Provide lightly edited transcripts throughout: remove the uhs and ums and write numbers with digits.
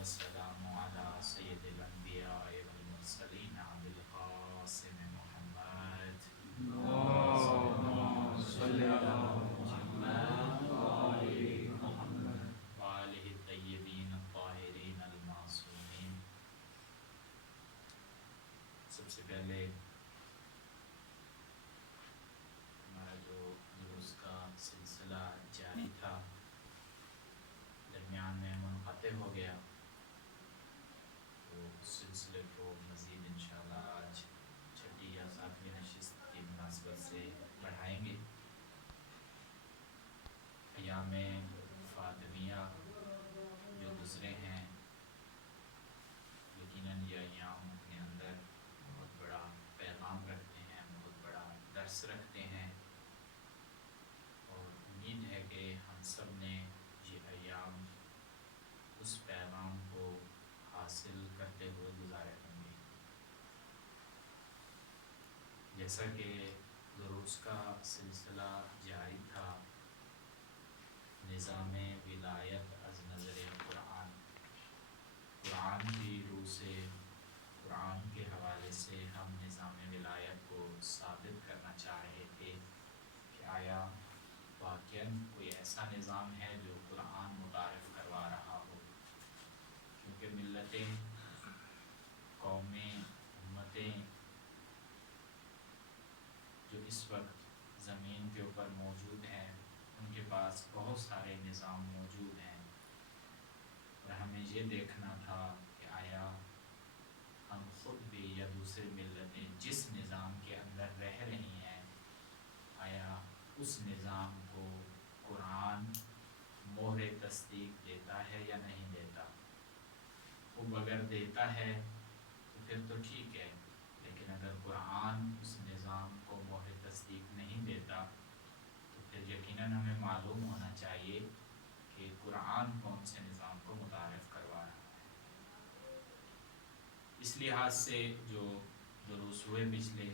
والسلام على سید الانبیاء والمرسلین ابی القاسم محمد اللهم صل على محمد وآل محمد وآلہ الطیبین الطاہرین المعصومین۔ سب سے پہلے ہمارا جو دروس کا سلسلہ جاری تھا درمیان میں منقطع ہو گیا، تو اس سلسلے کو مزید انشاءاللہ آج چھٹی یا ساتویں نشست کی مناسبت سے بڑھائیں گے۔ ایام فاطمیہ جو گزرے ہیں، یقیناً یہ ایام اپنے اندر بہت بڑا پیغام رکھتے ہیں، بہت بڑا درس رکھتے ہیں، اور امید ہے کہ ہم سب نے یہ ایام اس پیغام کو حاصل کرتے ہوئے گزارے ہوں گے۔ جیسا کہ دروس کا سلسلہ جاری تھا، نظام ولایت از نظر قرآن، قرآن کی روح سے، قرآن کے حوالے سے ہم نظام ولایت کو ثابت کرنا چاہ رہے تھے کہ آیا واقعاً کوئی ایسا نظام ہے جو قرآن متعارف کروا رہا ہو، کیونکہ ملتیں، قومیں، امتیں جو اس وقت زمین کے اوپر موجود ہیں، ان کے پاس بہت سارے نظام موجود ہیں، اور ہمیں یہ دیکھنا تھا کہ آیا ہم خود بھی یا دوسری ملتیں جس نظام کے اندر رہ رہی ہیں، آیا اس نظام کو قرآن مہر تصدیق دیتا ہے یا نہیں دیتا۔ وہ اگر دیتا ہے تو پھر تو ٹھیک ہے، لیکن اگر قرآن اس نظام کو مہر تصدیق نہیں دیتا تو پھر یقیناً ہمیں معلوم ہونا چاہیے کہ قرآن کون سے نظام کو متعارف کروا رہا ہے۔ اس لحاظ سے جو دروس ہوئے پچھلے،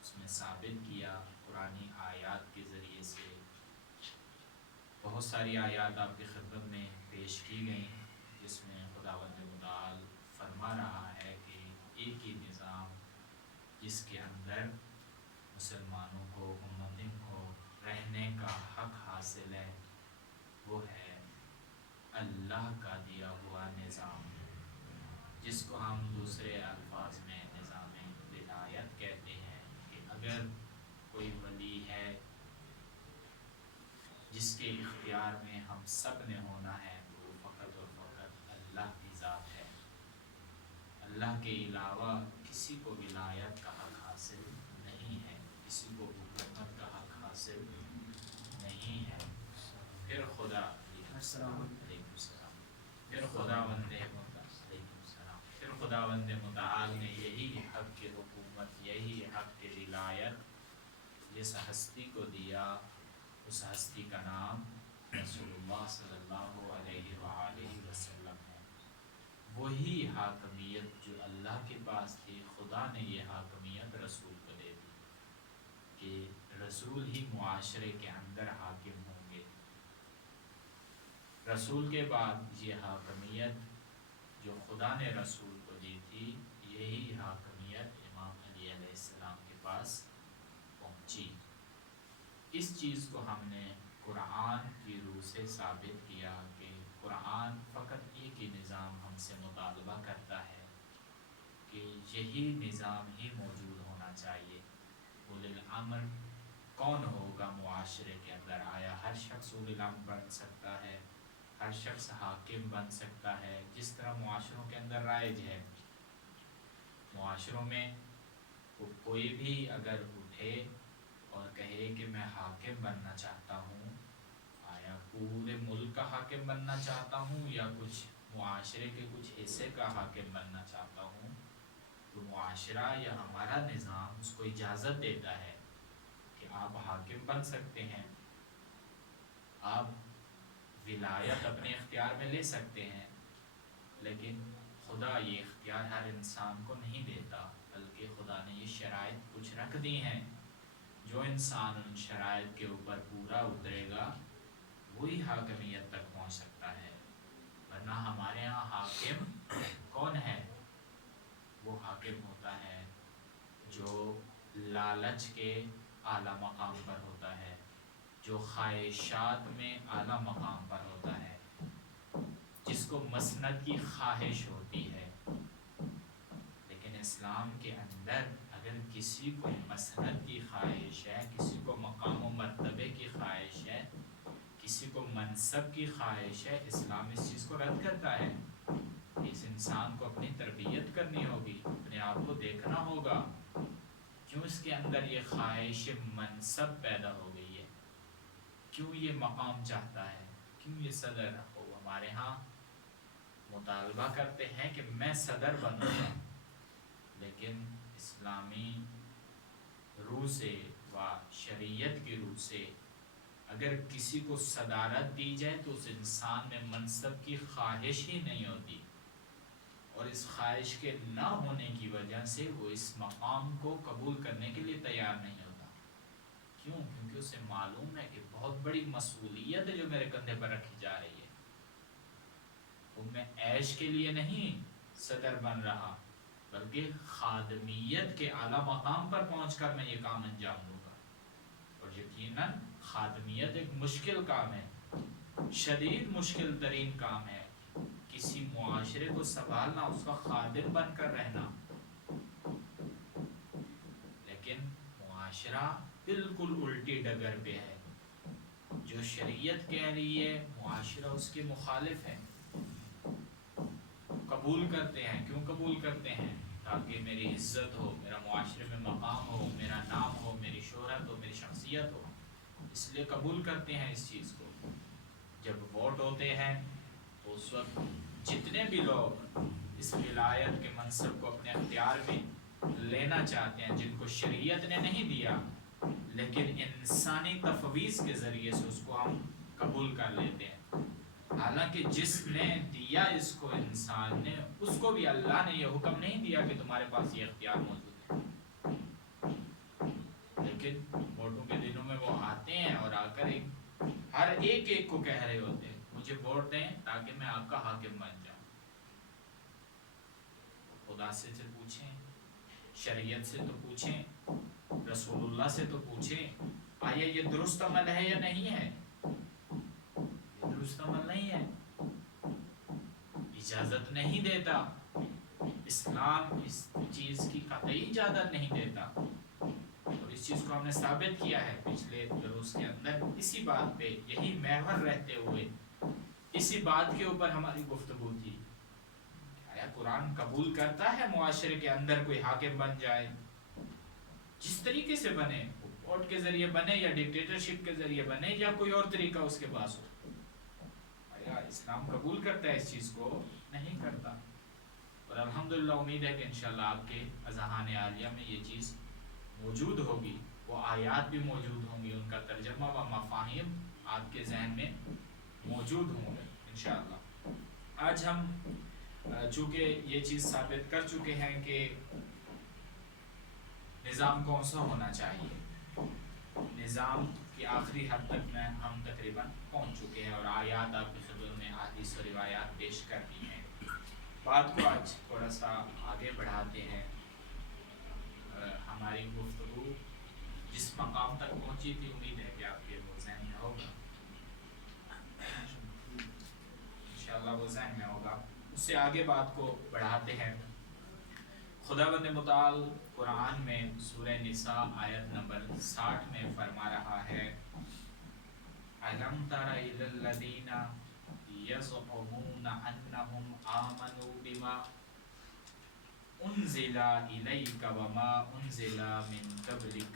اس میں ثابت کیا قرآنی آیات کے ذریعے سے، بہت ساری آیات آپ کی خدمت میں پیش کی گئیں، جس میں خداوند متعال فرما رہا ہے کہ ایک ہی نظام جس کے اندر مسلمانوں کو، امتوں کو رہنے کا حق حاصل ہے، وہ ہے اللہ کا دیا ہوا نظام، جس کو ہم دوسرے الفاظ میں نظام ولایت کہتے ہیں، کہ اگر کوئی ولی ہے جس کے اختیار میں ہم سب نے ہونا ہے، تو وہ فقط اور فقط اللہ کی ذات ہے۔ اللہ کے علاوہ کسی کو ولایت کا حق حاصل نہیں ہے، کسی کو حکومت کا حق حاصل نہیں ہے۔ پھر خدا علیکم السلام، پھر خداوند متعال نے یہی حق کی حکومت، یہی حق کی ولایت جس ہستی کو دیا، اس ہستی کا نام رسول اللہ صلی اللہ علیہ وآلہ وسلم ہے۔ وہی حاکمیت جو اللہ کے پاس تھی، خدا نے یہ حاکمیت رسول کو دے دی کہ رسول ہی معاشرے کے اندر حاکم ہوں گے۔ رسول کے بعد یہ حاکمیت جو خدا نے رسول کو دی تھی، یہی حاکمیت امام علی علیہ السلام کے پاس پہنچی۔ اس چیز کو ہم نے قرآن کی روح سے ثابت کیا کہ قرآن فقط ایک ہی نظام ہم سے مطالبہ کرتا ہے کہ یہی نظام ہی موجود ہونا چاہیے۔ اولی الامر کون ہوگا معاشرے کے اندر؟ آیا ہر شخص اولی الامر بن سکتا ہے؟ ہر شخص حاکم بن سکتا ہے؟ جس طرح معاشروں کے اندر رائج ہے، معاشروں میں کوئی بھی اگر اٹھے اور کہے کہ میں حاکم بننا چاہتا ہوں، آیا پورے ملک کا حاکم بننا چاہتا ہوں یا کچھ معاشرے کے کچھ حصے کا حاکم بننا چاہتا ہوں، تو معاشرہ یا ہمارا نظام اس کو اجازت دیتا ہے کہ آپ حاکم بن سکتے ہیں، آپ ولایت اپنے اختیار میں لے سکتے ہیں، لیکن خدا یہ اختیار ہر انسان کو نہیں دیتا، بلکہ خدا نے یہ شرائط کچھ رکھ دی ہیں۔ جو انسان ان شرائط کے اوپر پورا اترے گا، وہی حاکمیت تک پہنچ سکتا ہے، ورنہ ورنہ ہمارے ہاں حاکم کون ہے؟ وہ حاکم ہوتا ہے جو لالچ کے اعلیٰ مقام پر ہوتا ہے، جو خواہشات میں اعلیٰ مقام پر ہوتا ہے، جس کو مسند کی خواہش ہوتی ہے۔ لیکن اسلام کے اندر اگر کسی کو مسند کی خواہش ہے، کسی کو مقام و مرتبے کی خواہش ہے، کسی کو منصب کی خواہش ہے، اسلام اس چیز کو رد کرتا ہے۔ اس انسان کو اپنی تربیت کرنی ہوگی، اپنے آپ کو دیکھنا ہوگا، کیوں اس کے اندر یہ خواہش منصب پیدا ہو گئی ہے، کیوں یہ مقام چاہتا ہے، کیوں یہ صدر ہو۔ ہمارے ہاں مطالبہ کرتے ہیں کہ میں صدر بنوں گا، لیکن اسلامی روح سے و شریعت کی روح سے اگر کسی کو صدارت دی جائے تو اس انسان میں منصب کی خواہش ہی نہیں ہوتی، اور اس خواہش کے نہ ہونے کی وجہ سے وہ اس مقام کو قبول کرنے کے لیے تیار نہیں ہوتا۔ کیوں؟ کیونکہ اسے معلوم ہے کہ بہت بڑی مسئولیت ہے جو میرے کندھے پر رکھی جا رہی ہے، وہ میں عیش کے لیے نہیں صدر بن رہا، بلکہ خادمیت کے اعلیٰ مقام پر پہنچ کر میں یہ کام انجام دوں گا۔ اور یقیناً خادمیت ایک مشکل کام ہے، شدید مشکل ترین کام ہے۔ کسی معاشرے کو سنبھالنا، اس کا خادم بن کر رہنا، لیکن معاشرہ بالکل الٹی ڈگر پہ ہے۔ جو شریعت کہہ رہی ہے معاشرہ اس کے مخالف ہے۔ قبول کرتے ہیں، کیوں قبول کرتے ہیں؟ تاکہ میری عزت ہو، میرا معاشرے میں مقام ہو، میرا نام ہو، میری شہرت ہو، میری شخصیت ہو، اس لیے قبول کرتے ہیں اس چیز کو۔ جب ووٹ ہوتے ہیں تو اس وقت جتنے بھی لوگ اس ولایت کے منصب کو اپنے اختیار میں لینا چاہتے ہیں، جن کو شریعت نے نہیں دیا لیکن انسانی تفویض کے ذریعے سے اس کو ہم قبول کر لیتے ہیں، حالانکہ جس نے دیا اس کو، انسان نے، اس کو بھی اللہ نے یہ حکم نہیں دیا کہ تمہارے پاس یہ اختیار موجود ہے۔ لیکن ووٹوں کے دنوں میں وہ آتے ہیں اور آ کر ہر ایک کو کہہ رہے ہوتے ہیں مجھے ووٹ دیں تاکہ میں آپ کا حاکم بن جاؤں۔ خدا سے پوچھیں، شریعت سے تو پوچھیں، رسول اللہ سے تو پوچھیں، آیا یہ درست عمل ہے یا نہیں ہے؟ یہ درست عمل نہیں ہے، اجازت نہیں دیتا، اسلام اس چیز کی قطعی اجازت نہیں دیتا۔ اور اس چیز کو ہم نے ثابت کیا ہے پچھلے دروس کے اندر، اسی بات پہ، یہی محور رہتے ہوئے اسی بات کے اوپر ہماری گفتگو تھی۔ آیا قرآن قبول کرتا ہے معاشرے کے اندر کوئی حاکم بن جائے، جس طریقے سے بنے، ووٹ کے ذریعے بنے یا ڈکٹیٹرشپ کے ذریعے بنے یا کوئی اور طریقہ اس کے پاس ہو؟ آیا اسلام قبول کرتا ہے اس چیز کو؟ نہیں کرتا۔ اور الحمدللہ امید ہے کہ انشاءاللہ آپ کے اذہان عالیہ میں یہ چیز موجود ہوگی، وہ آیات بھی موجود ہوں گی، ان کا ترجمہ و مفاہیم آپ کے ذہن میں موجود ہوں گے انشاءاللہ۔ آج ہم چونکہ یہ چیز ثابت کر چکے ہیں کہ نظام کون سا ہونا چاہیے، نظام کی آخری حد تک میں ہم تقریباً پہنچ چکے ہیں اور آیات آپ کی خدمت میں احادیث و روایات پیش کر دی ہیں۔ بات کو آج تھوڑا سا آگے بڑھاتے ہیں۔ ہماری گفتگو جس مقام تک پہنچی تھی امید ہے کہ آپ کے وہ ذہن میں ہوگا، انشاءاللہ وہ ذہن میں ہوگا۔ اس سے آگے بات کو بڑھاتے ہیں۔ خداوند متعال قرآن میں سورہ نساء آیت نمبر 60 میں فرما رہا ہے، أَلَمْ تَرَ إِلَى الَّذِينَ يَزْعُمُونَ أَنَّهُمْ آمَنُوا بِمَا أُنزِلَ إِلَيْكَ وَمَا أُنزِلَ مِن قَبْلِكَ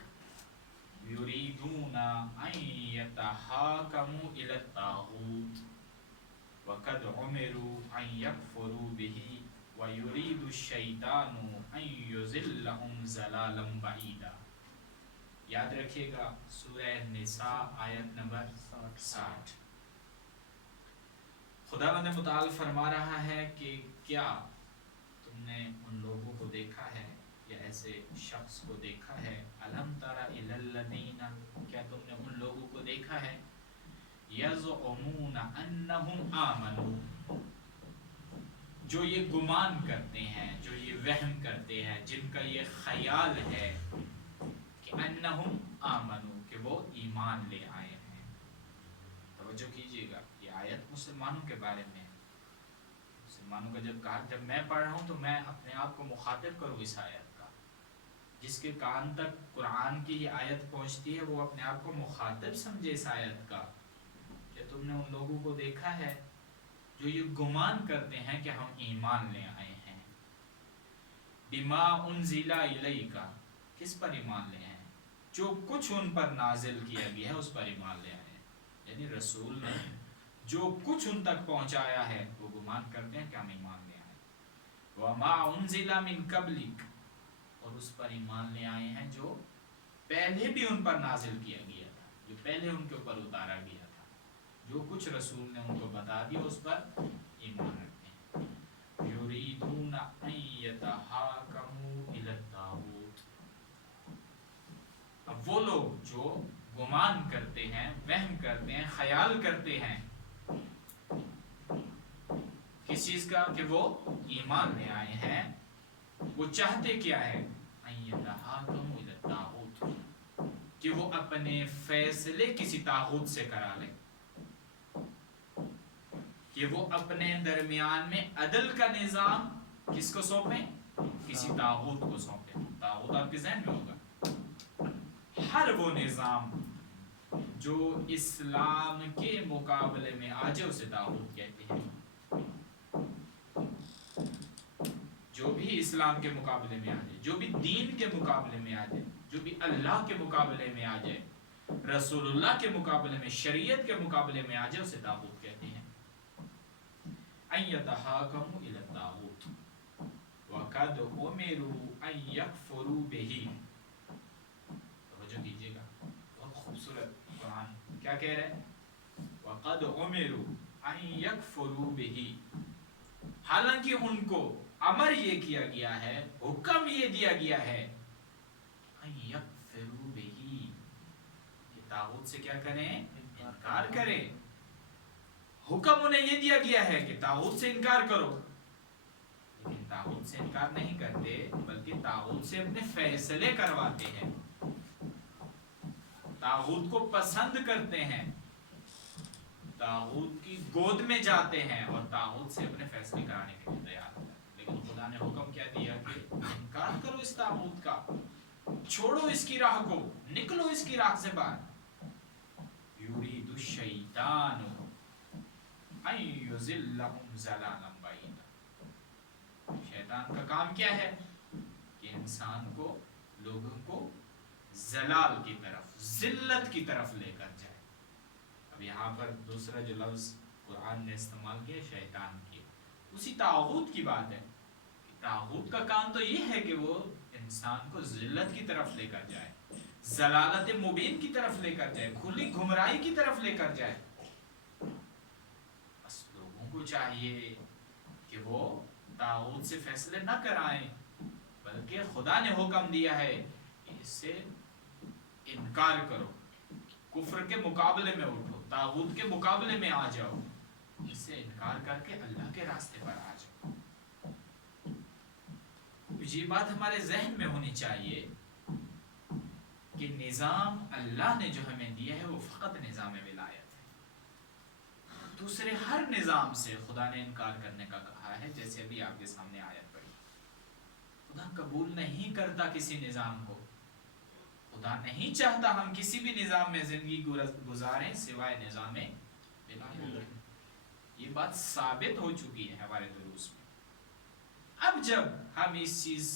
يُرِيدُونَ أَن يَتَحَاكَمُوا إِلَى الطَّاغُوتِ وَقَدْ أُمِرُوا أَن يَكْفُرُوا بِهِ وَيُرِيدُ الشَّيْطَانُ أَن يُضِلَّهُمْ ضَلَالًا بَعِيدًا۔ یاد رکھیے گا سورہ نساء آیت نمبر 60۔ خداوند متعال فرما رہا ہے کہ کیا تم نے ان لوگوں کو دیکھا ہے یا ایسے شخص کو دیکھا ہے، الم تر الی الذین، کیا تم نے ان لوگوں کو دیکھا ہے، یزعمون انہم آمنوا، جو یہ گمان کرتے ہیں، جو یہ وہم کرتے ہیں، جن کا یہ خیال ہے کہ انہم آمنو، کہ وہ ایمان لے آئے ہیں۔ توجہ کیجئے گا، یہ آیت مسلمانوں کے بارے میں ہے۔ مسلمانوں کا جب میں پڑھ رہا ہوں تو میں اپنے آپ کو مخاطب کروں اس آیت کا۔ جس کے کان تک قرآن کی یہ آیت پہنچتی ہے وہ اپنے آپ کو مخاطب سمجھے اس آیت کا، کہ تم نے ان لوگوں کو دیکھا ہے جو یہ گمان کرتے ہیں کہ ہم ایمان لے آئے ہیں۔ بما انزل الیک، کس پر ایمان لے آئے ہیں؟ جو کچھ ان پر نازل کیا گیا ہے اس پر ایمان لے آئے ہیں۔ یعنی رسول نے جو کچھ ان تک پہنچایا ہے وہ گمان کرتے ہیں کہ ہم ایمان لے آئے ہیں۔ وما انزل من قبلک، اور اس پر ایمان لے آئے ہیں جو پہلے بھی ان پر نازل کیا گیا تھا، جو پہلے ان کے اوپر اتارا گیا تھا، جو کچھ رسول نے ان کو بتا دیا اس پر ایمان رکھتے ہیں۔ یریدون ان یتحاکموا الی الطاغوت، اب وہ لوگ جو گمان کرتے ہیں، وہم کرتے ہیں، خیال کرتے ہیں کس چیز کا، کہ وہ ایمان لے آئے ہیں، وہ چاہتے کیا ہے؟ ان یتحاکموا الی الطاغوت، کہ وہ اپنے فیصلے کسی طاغوت سے کرا لیں، کہ وہ اپنے درمیان میں عدل کا نظام کس کو سونپیں؟ کسی طاغوت کو سونپیں۔ طاغوت آپ کے ذہن میں ہوگا ہر وہ نظام جو اسلام کے مقابلے میں آ جائے اسے طاغوت کہتے ہیں۔ جو بھی اسلام کے مقابلے میں آ جائے، جو بھی دین کے مقابلے میں آ جائے، جو بھی اللہ کے مقابلے میں آ جائے، رسول اللہ کے مقابلے میں، شریعت کے مقابلے میں آ جائے اسے طاغوت کہتے ہیں۔ ان یتحاکموا الی الطاغوت وقد امروا ان یکفروا بہ، توجہ کیجیے گا، بہت خوبصورت قرآن کیا کہہ رہے ہیں؟ وقد امروا ان یکفروا بہ، حالانکہ ان کو امر یہ کیا گیا ہے، حکم یہ دیا گیا ہے، ان یکفروا بہ، کہ طاغوت سے کیا کریں؟ انکار کریں۔ حکم انہیں یہ دیا گیا ہے کہ طاغوت سے انکار کرو، لیکن طاغوت سے انکار نہیں کرتے بلکہ طاغوت سے اپنے فیصلے کرواتے ہیں، طاغوت کو پسند کرتے ہیں، طاغوت کی گود میں جاتے ہیں اور طاغوت سے اپنے فیصلے کرانے کے لیے تیار ہوتے ہیں۔ لیکن خدا نے حکم کیا دیا کہ انکار کرو اس طاغوت کا، چھوڑو اس کی راہ کو، نکلو اس کی راہ سے باہر۔ یرید الشیطان ان یضلهم ضلالا بعیدا، شیطان کا کام کیا ہے؟ کہ انسان کو، لوگوں کو ضلال کی طرف، ذلت کی طرف لے کر جائے۔ اب یہاں پر دوسرا جو لفظ قرآن نے استعمال کیا شیطان کی، اسی طاغوت کی بات ہے۔ طاغوت کا کام تو یہ ہے کہ وہ انسان کو ذلت کی طرف لے کر جائے، ضلالت مبین کی طرف لے کر جائے، کھلی گمراہی کی طرف لے کر جائے۔ بس لوگوں کو چاہیے کہ وہ طاغوت سے فیصلے نہ کرائیں، بلکہ خدا نے حکم دیا ہے کہ اس سے انکار کرو، کفر کے مقابلے میں اٹھو، طاغوت کے مقابلے میں آ جاؤ، اس سے انکار کر کے اللہ کے راستے پر آ جاؤ۔ یہ بات ہمارے ذہن میں ہونی چاہیے کہ نظام اللہ نے جو ہمیں دیا ہے وہ فقط نظام ولایت ہے۔ دوسرے ہر نظام سے خدا نے انکار کرنے کا کہا ہے، جیسے ابھی آپ کے سامنے آیت پڑھی۔ خدا قبول نہیں کرتا کسی نظام کو، خدا نہیں چاہتا ہم کسی بھی نظام میں زندگی گزاریں سوائے نظام ولایت۔ یہ بات ثابت ہو چکی ہے ہمارے دروس میں۔ اب جب ہم اس چیز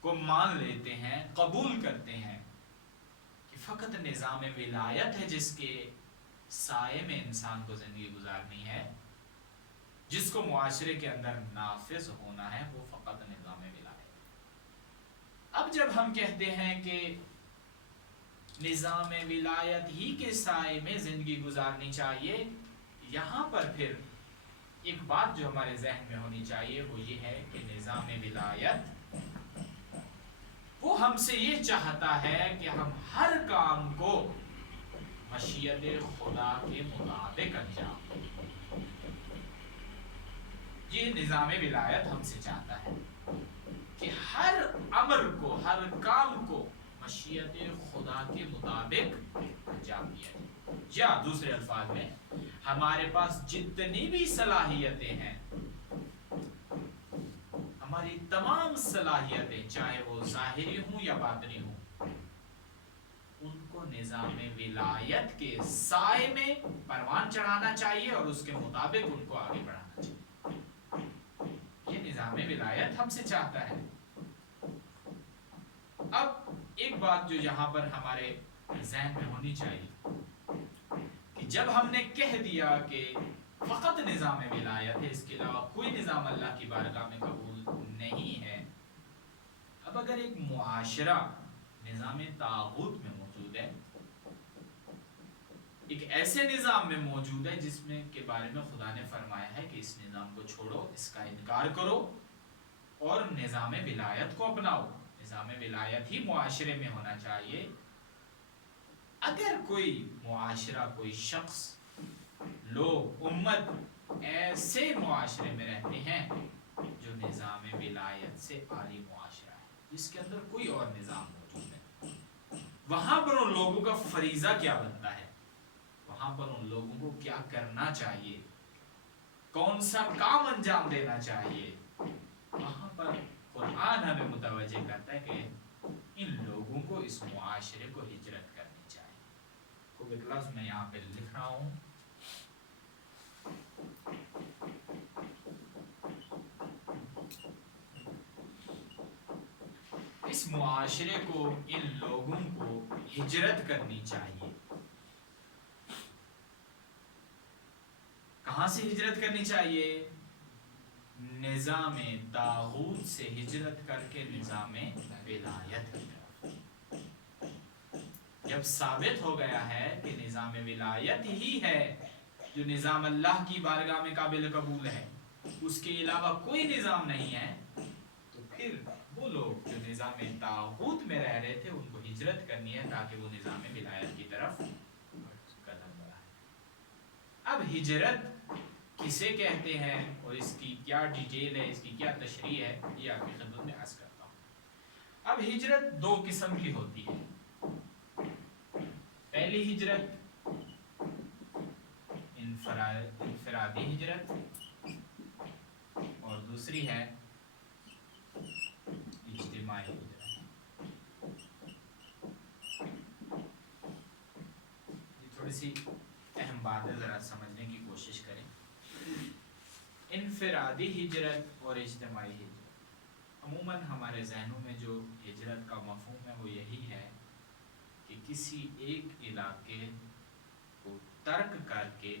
کو مان لیتے ہیں، قبول کرتے ہیں کہ فقط نظام ولایت ہے جس کے سائے میں انسان کو زندگی گزارنی ہے، جس کو معاشرے کے اندر نافذ ہونا ہے، وہ فقط نظام ولایت۔ اب جب ہم کہتے ہیں کہ نظام ولایت ہی کے سائے میں زندگی گزارنی چاہیے، یہاں پر پھر ایک بات جو ہمارے ذہن میں ہونی چاہیے وہ یہ ہے کہ نظام ولایت وہ ہم سے یہ چاہتا ہے کہ ہم ہر کام کو مشیت خدا کے مطابق انجام دیں۔ یہ نظام ولایت ہم سے چاہتا ہے کہ ہر امر کو، ہر کام کو مشیت خدا کے مطابق انجام دیا جائے، یا دوسرے الفاظ میں ہمارے پاس جتنی بھی صلاحیتیں ہیں، ہماری تمام صلاحیتیں چاہے وہ ظاہری ہوں یا باطنی ہوں، ان کو نظام ولایت کے سائے میں پروان چڑھانا چاہیے اور اس کے مطابق ان کو آگے بڑھانا چاہیے۔ یہ نظام ولایت ہم سے چاہتا ہے۔ اب ایک بات جو یہاں پر ہمارے ذہن میں ہونی چاہیے کہ جب ہم نے کہہ دیا کہ فقط نظام ولایت ہے، اس کے علاوہ کوئی نظام اللہ کی بارگاہ میں قبول نہیں ہے، اب اگر ایک معاشرہ نظام طاغوت میں موجود ہے، ایک ایسے نظام میں موجود ہے جس میں کے بارے میں خدا نے فرمایا ہے کہ اس نظام کو چھوڑو، اس کا انکار کرو اور نظام ولایت کو اپناؤ، نظام ولایت ہی معاشرے میں ہونا چاہیے۔ اگر کوئی معاشرہ، کوئی شخص، لوگ، امت ایسے معاشرے میں رہتے ہیں جو نظام ولایت سے عاری معاشرہ ہے، جس کے اندر کوئی اور نظام موجود ہے، وہاں پر ان لوگوں کا فریضہ کیا بنتا ہے، وہاں پر ان لوگوں کو کیا کرنا چاہیے، کون سا کام انجام دینا چاہیے، وہاں پر قرآن ہمیں متوجہ کرتا ہے کہ ان لوگوں کو اس معاشرے کو ہجرت کرنی چاہیے۔ خوب ایک لفظ میں یہاں پہ لکھ رہا ہوں، اس معاشرے کو، ان لوگوں کو ہجرت کرنی چاہیے۔ کہاں سے ہجرت کرنی چاہیے؟ نظام طاغوت سے ہجرت کر کے نظام ولایت کی طرف۔ جب ثابت ہو گیا ہے کہ نظام ولایت ہی ہے جو نظام اللہ کی بارگاہ میں قابل قبول ہے، اس کے علاوہ کوئی نظام نہیں ہے، تو پھر وہ لوگ جو نظام طاغوت میں رہ رہے تھے ان کو ہجرت کرنی ہے تاکہ وہ نظام ولایت کی طرف قدم بڑھائیں۔ اب ہجرت کسے کہتے ہیں اور اس کی کیا ڈیٹیل ہے، اس کی کیا تشریح ہے، یہ آپ کی خدمت میں عرض کرتا ہوں۔ اب ہجرت دو قسم کی ہوتی ہے۔ پہلی ہجرت انفرادی ہجرت اور دوسری ہے اجتماعی ہجرت۔ یہ تھوڑی سی اہم بات ہے، ذرا سمجھنے کی کوشش کریں۔ انفرادی ہجرت اور اجتماعی ہجرت، عموماً ہمارے ذہنوں میں جو ہجرت کا مفہوم ہے وہ یہی ہے کہ کسی ایک علاقے کو ترک کر کے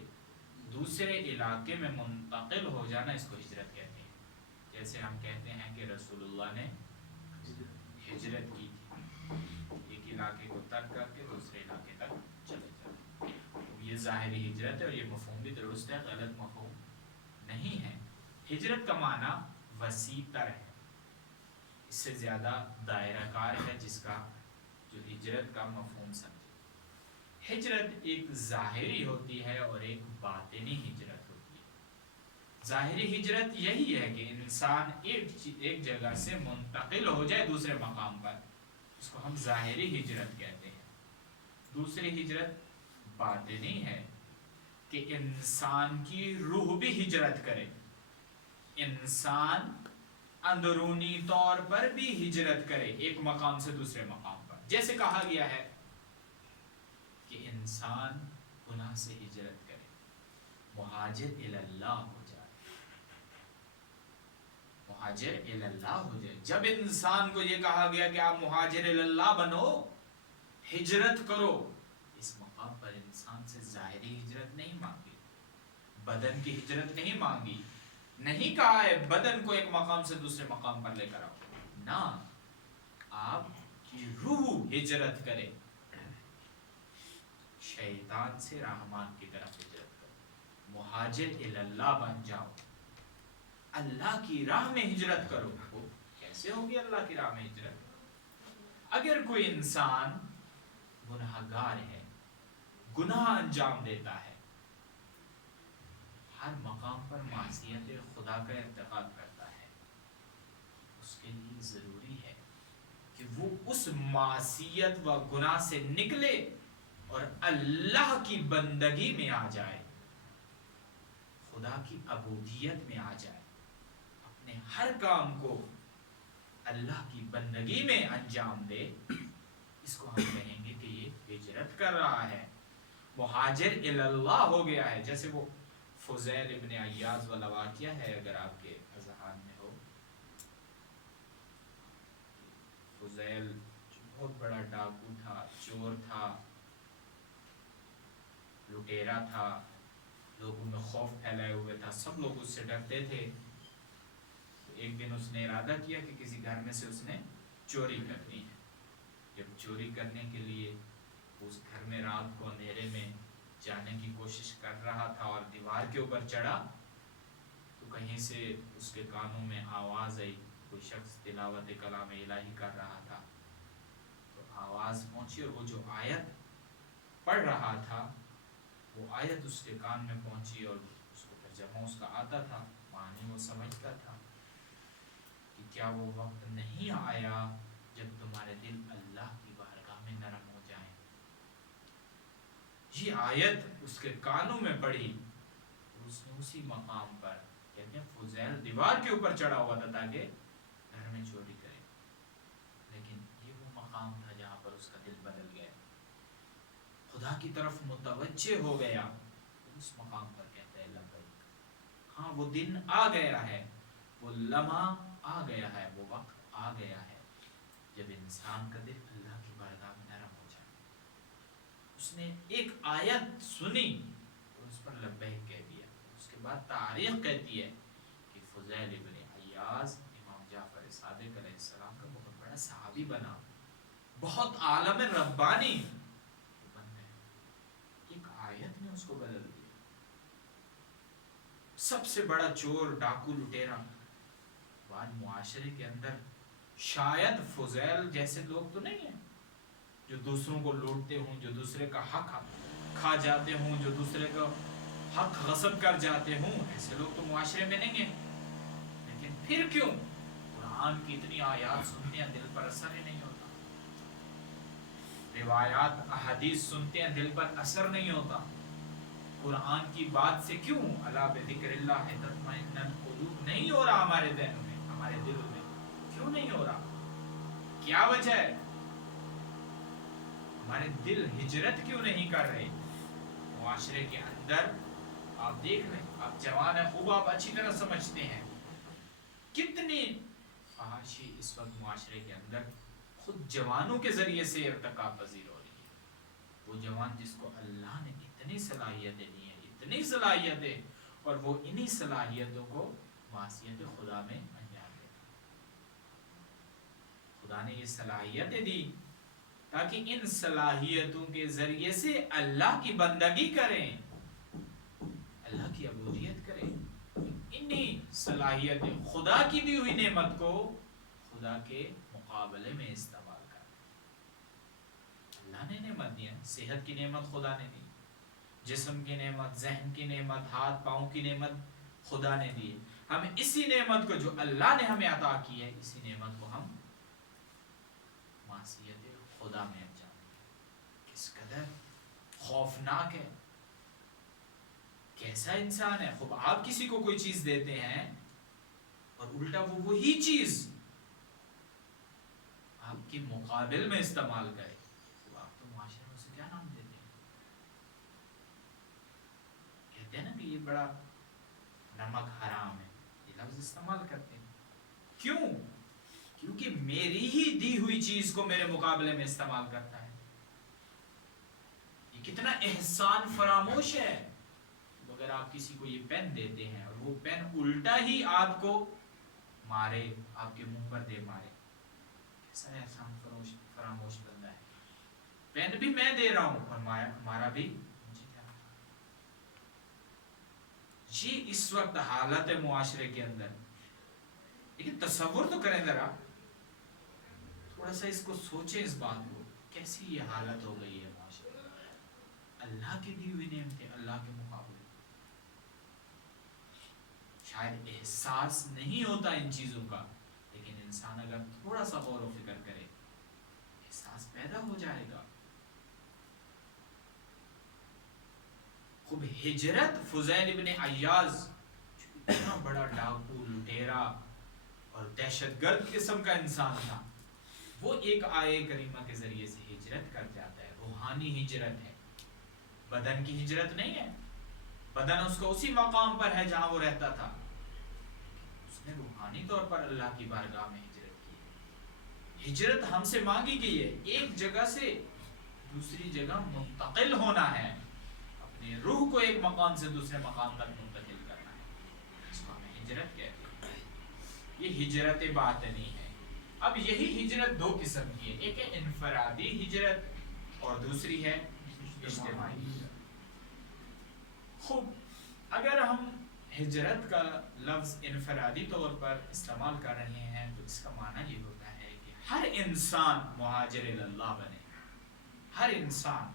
دوسرے علاقے میں منتقل ہو جانا، اس کو ہجرت کہتے ہیں۔ جیسے ہم کہتے ہیں کہ رسول اللہ نے ہجرت کی تھی، ایک علاقے کو ترک کر کے دوسرے علاقے تک چلے جاتے، یہ ظاہری ہجرت ہے اور یہ مفہوم بھی درست ہے، غلط مفہوم نہیں ہے۔ ہجرت کا معنی وسیع تر ہے، اس سے زیادہ دائرہ کار ہے جس کا جو ہجرت کا مفہوم سمجھے۔ ہجرت ایک ظاہری ہوتی ہے اور ایک باطنی ہجرت ہوتی ہے۔ ظاہری ہجرت یہی ہے کہ انسان ایک جگہ سے منتقل ہو جائے دوسرے مقام پر، اس کو ہم ظاہری ہجرت کہتے ہیں۔ دوسری ہجرت باطنی ہے کہ انسان کی روح بھی ہجرت کرے، انسان اندرونی طور پر بھی ہجرت کرے ایک مقام سے دوسرے مقام پر۔ جیسے کہا گیا ہے کہ انسان گناہ سے ہجرت کرے، مہاجر اللہ ہو جائے، مہاجر اللہ ہو جائے۔ جب انسان کو یہ کہا گیا کہ آپ مہاجر اللہ بنو، ہجرت کرو، اس مقام پر انسان سے ظاہری ہجرت نہیں مانگی، بدن کی ہجرت نہیں مانگی، نہیں کہا ہے بدن کو ایک مقام سے دوسرے مقام پر لے کر آؤ، نہ، آپ کی روح ہجرت کرے، شیطان سے رحمان کی طرف ہجرت کرو، مہاجر اللہ بن جاؤ، اللہ کی راہ میں ہجرت کرو۔ کیسے ہوگی اللہ کی راہ میں ہجرت؟ اگر کوئی انسان گناہگار ہے، گناہ انجام دیتا ہے، ہر مقام پر معصیت خدا کا ارتکاب کرتا ہے، اس کے لیے ضروری ہے کہ وہ اس معصیت و گناہ سے نکلے اور اللہ کی بندگی میں آ جائے، خدا کی عبودیت میں آ جائے، اپنے ہر کام کو اللہ کی بندگی میں انجام دے۔ اس کو ہم کہیں گے کہ یہ ہجرت کر رہا ہے، مہاجر اللہ ہو گیا ہے۔ جیسے وہ فضیل ابن عیاض والا واقعہ ہے، اگر آپ کے اذہان میں ہو، فضیل جو بہت بڑا ڈاکو تھا، چور تھا، لٹیرا تھا، لوگوں میں خوف پھیلائے ہوئے تھا، سب لوگ اس سے ڈرتے تھے۔ ایک دن اس نے ارادہ کیا کہ کسی گھر میں سے اس نے چوری کرنی ہے۔ جب چوری کرنے کے لیے اس گھر میں رات کو اندھیرے میں جانے کی کوشش کر رہا تھا اور دیوار کے اوپر چڑھا تو کہیں سے اس کے کانوں میں آواز آئی، کوئی شخص تلاوت کلام الہی کر رہا تھا، تو آواز پہنچی اور وہ جو آیت پڑھ رہا تھا وہ آیت اس کے کان میں پہنچی اور اس کو ترجمہ اس کا آتا تھا، معنی وہ سمجھتا تھا کہ کیا وہ وقت نہیں آیا جب تمہارے دل اللہ کی بارگاہ میں نرم ہو جائیں۔ یہ آیت اس کے کانوں میں پڑی اور اس نے اسی مقام پر، کہتے ہیں فضیل دیوار کے اوپر چڑھا ہوا تھا تاکہ گھر میں چوری کرے، لیکن یہ وہ مقام تھا جہاں پر اس کا دل بدل گیا، خدا کی طرف متوجہ ہو گیا، اس مقام پر کہتا ہے لبیک۔ ہاں وہ دن آ گیا ہے، وہ لمحہ آ گیا ہے، وہ وقت آ گیا ہے جب انسان کا دل اللہ کی بارگاہ میں نرم ہو جائے۔ اس نے ایک آیت سنی اور اس پر لبیک کہہ دیا۔ اس کے بعد تاریخ کہتی ہے کہ فضیل ابن عیاض امام جعفر صادق علیہ السلام کا بہت بڑا صحابی بنا، بہت عالم ربانی بن گئے۔ ایک آیت نے اس کو بدل دیا۔ سب سے بڑا چور، ڈاکو، لٹیرا، بعد معاشرے کے اندر شاید فضیل جیسے لوگ تو نہیں ہیں جو دوسروں کو لوٹتے ہوں، جو دوسرے کا حق کھا جاتے ہوں، جو دوسرے کا حق غصب کر جاتے ہوں، ایسے لوگ تو معاشرے میں نہیں ہیں، لیکن پھر کیوں قرآن کی اتنی آیات سنتے ہیں دل پر اثر ہی نہیں ہوتا، روایات احادیث سنتے ہیں دل پر اثر نہیں ہوتا، قرآن کی بات سے کیوں الا بذکر اللہ تطمئن القلوب نہیں ہو رہا ہمارے ذہنوں میں، ہمارے دلوں میں کیوں نہیں ہو رہا؟ کیا وجہ ہے؟ ہمارے دل ہجرت کیوں نہیں کر رہے؟ معاشرے کے اندر آپ دیکھ لیں، آپ جوان ہیں، خوب آپ اچھی طرح سمجھتے ہیں کتنی فحاشی اس وقت معاشرے کے اندر خود جوانوں کے ذریعے سے ارتکاب پذیر ہو رہی ہے۔ وہ جوان جس کو اللہ نے اتنی صلاحیتیں دی ہیں، اتنی صلاحیتیں، اور وہ انہی صلاحیتوں کو معصیت خدا میں انجام دیتا۔ خدا نے یہ صلاحیتیں دی تاکہ ان صلاحیتوں کے ذریعے سے اللہ کی بندگی کریں، اللہ کی عبودیت کریں، انہی صلاحیتیں خدا کی دی ہوئی نعمت کو خدا کے مقابلے میں استعمال کریں۔ اللہ نے نعمت دی ہے، صحت کی نعمت خدا نے دی، جسم کی نعمت، ذہن کی نعمت، ہاتھ پاؤں کی نعمت خدا نے دی ہے۔ ہم اسی نعمت کو جو اللہ نے ہمیں عطا کی ہے، اسی نعمت کو ہم معصیت خدا میں انجام دیں۔ کس قدر خوفناک ہے، کیسا انسان ہے۔ خوب آپ کسی کو کوئی چیز دیتے ہیں اور الٹا وہ وہی چیز آپ کے مقابل میں استعمال کرے، تو آپ تو معاشرے میں اسے کیا نام دیتے ہیں؟ کہتے ہیں نا کہ یہ بڑا نمک حرام ہے، یہ لفظ استعمال کرتے ہیں۔ کیوں؟ کیونکہ میری ہی دی ہوئی چیز کو میرے مقابلے میں استعمال کرتا ہے۔ یہ کتنا احسان فراموش ہے۔ اگر آپ کسی کو یہ پین دیتے ہیں اور وہ پین الٹا ہی آپ کو مارے، آپ کے منہ پر دے مارے، کیسا احسان فراموش بندہ ہے۔ پین بھی میں دے رہا ہوں اور مارا بھی مجھے جا رہا۔ یہ اس وقت حالت ہے معاشرے کے اندر، لیکن تصور تو کریں ذرا، تھوڑا سا اس کو سوچیں، اس بات کو، کیسی یہ حالت ہو گئی ہے معاشرے میں۔ اللہ کی دی ہوئی نعمتیں اللہ کے مقابلے، شاید احساس نہیں ہوتا ان چیزوں کا، لیکن انسان اگر تھوڑا سا غور و فکر کرے احساس پیدا ہو جائے گا۔ خوب ہجرت فضیل ابن عیاض اتنا بڑا ڈاکو، لٹیرا اور دہشت گرد قسم کا انسان تھا، وہ ایک آیے کریمہ کے ذریعے سے ہجرت کر جاتا ہے۔ روحانی ہجرت ہے، بدن کی ہجرت نہیں ہے، بدن اس کو اسی مقام پر ہے جہاں وہ رہتا تھا، اس نے روحانی طور پر اللہ کی بارگاہ میں ہجرت کی ہے۔ ہجرت ہم سے مانگی گئی ہے، ایک جگہ سے دوسری جگہ منتقل ہونا ہے، اپنی روح کو ایک مقام سے دوسرے مقام تک منتقل کرنا ہے، اس کو ہمیں ہجرت کہتے ہیں۔ یہ ہجرت باطنی ہے۔ اب یہی ہجرت دو قسم کی ہے، ایک ہے انفرادی ہجرت اور دوسری ہے اجتماعی ہجرت۔ خوب، اگر ہم ہجرت کا لفظ انفرادی طور پر استعمال کر رہے ہیں تو اس کا معنی یہ ہوتا ہے کہ ہر انسان مہاجر اللہ بنے، ہر انسان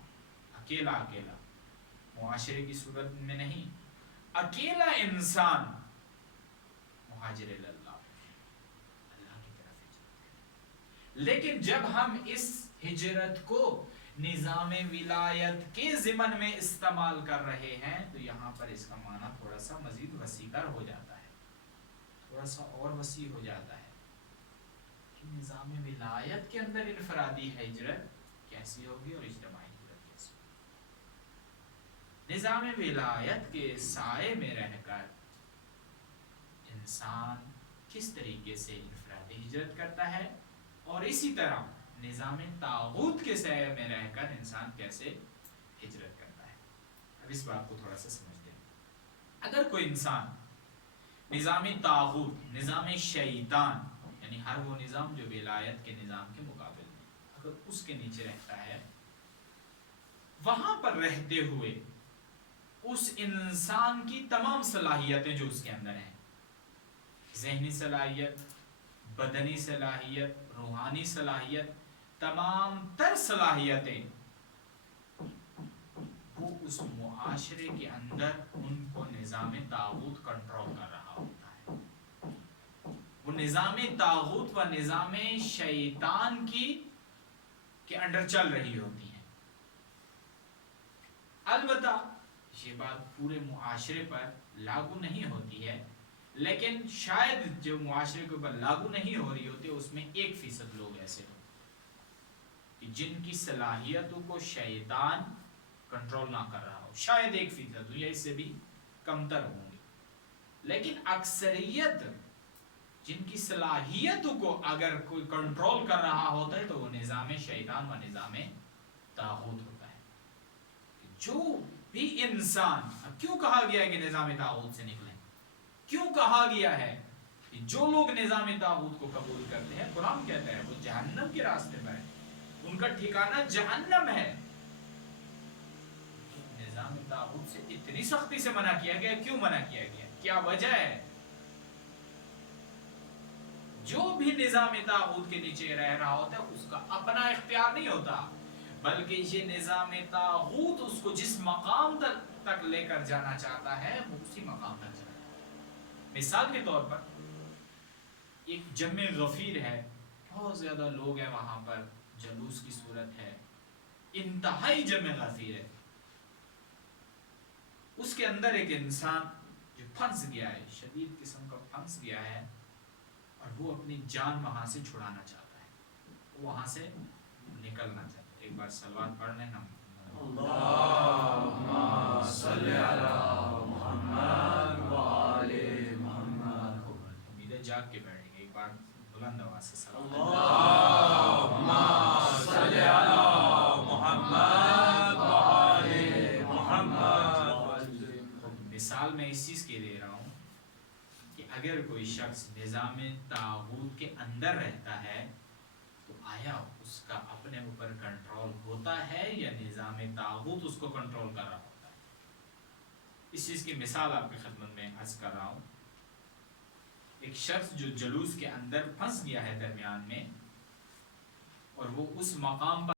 اکیلا اکیلا، معاشرے کی صورت میں نہیں، اکیلا انسان مہاجر اللہ بنے، اللہ کی طرف ہجرت۔ لیکن جب ہم اس ہجرت کو نظام ولایت کے ضمن میں استعمال کر رہے ہیں تو یہاں پر اس کا معنی تھوڑا سا مزید وسیع تر ہو جاتا ہے، تھوڑا سا اور وسیع ہو جاتا ہے کہ نظام ولایت کے اندر انفرادی ہجرت کیسی ہوگی اور اجتماعی ہجرت کیسی ہوگی۔ نظام ولایت کے سائے میں رہ کر انسان کس طریقے سے انفرادی ہجرت کرتا ہے، اور اسی طرح نظام طاغوت کے سائے میں رہ کر انسان کیسے ہجرت کرتا ہے۔ اب اس بات کو تھوڑا سا سمجھتے ہیں۔ اگر کوئی انسان نظام طاغوت، نظام شیطان، یعنی ہر وہ نظام جو ولایت کے نظام کے مقابل میں، اگر اس کے نیچے رہتا ہے، وہاں پر رہتے ہوئے اس انسان کی تمام صلاحیتیں جو اس کے اندر ہیں، ذہنی صلاحیت، بدنی صلاحیت، روحانی صلاحیت، تمام تر صلاحیتیں وہ اس معاشرے کے اندر ان کو نظام طاغوت کنٹرول کر رہا ہوتا ہے، وہ نظام طاغوت و نظام شیطان کے انڈر چل رہی ہوتی ہیں۔ البتہ یہ بات پورے معاشرے پر لاگو نہیں ہوتی ہے، لیکن شاید جو معاشرے کے اوپر لاگو نہیں ہو رہی ہوتی اس میں 1% لوگ ایسے ہوں کہ جن کی صلاحیتوں کو شیطان کنٹرول نہ کر رہا ہو، شاید 1% ہو یا اس سے بھی کمتر ہوں گے، لیکن اکثریت جن کی صلاحیتوں کو اگر کوئی کنٹرول کر رہا ہوتا ہے تو وہ نظام شیطان و نظام طاغوت ہوتا ہے۔ جو بھی انسان، کیوں کہا گیا ہے کہ نظام طاغوت سے نکلیں؟ کیوں کہا گیا ہے کہ جو لوگ نظام طاغوت کو قبول کرتے ہیں، قرآن کہتا ہے وہ جہنم کے راستے پر ہے، ان کا ٹھکانہ جہنم ہے۔ نظام طاغوت سے اتنی سختی سے منع کیا گیا، کیوں منع کیا گیا، کیا وجہ ہے؟ جو بھی نظام طاغوت کے نیچے رہ رہا ہوتا ہے اس کا اپنا اختیار نہیں ہوتا، بلکہ یہ نظام طاغوت اس کو جس مقام تک لے کر جانا چاہتا ہے وہ اسی مقام تک جاتا ہے۔ مثال کے طور پر ایک جمع غفیر ہے، بہت زیادہ لوگ ہیں وہاں پر، جلوس کی صورت ہے، انتہائی جمع غفیر ہے، اس کے اندر ایک انسان جو پھنس گیا ہے، شدید قسم کا پھنس گیا ہے، اور وہ اپنی جان وہاں سے چھڑانا چاہتا ہے، وہاں سے نکلنا چاہتا ہے۔ ایک بار صلوات پڑھ لینا، اللہم صلی علی محمد و آل محمد۔ امید ہے جاگ کے بیٹھیں گے، ایک بار بلند آواز سے صلوات۔ اللہم صلی علی محمد و آل محمد۔ مثال میں اس چیز کی دے رہا ہوں کہ اگر کوئی شخص نظام طاغوت کے اندر رہتا ہے تو آیا اس کا اپنے اوپر کنٹرول ہوتا ہے یا نظام طاغوت اس کو کنٹرول کر رہا ہوتا ہے؟ اس چیز کی مثال آپ کی خدمت میں عرض کر رہا ہوں۔ ایک شخص جو جلوس کے اندر پھنس گیا ہے درمیان میں، اور وہ اس مقام پر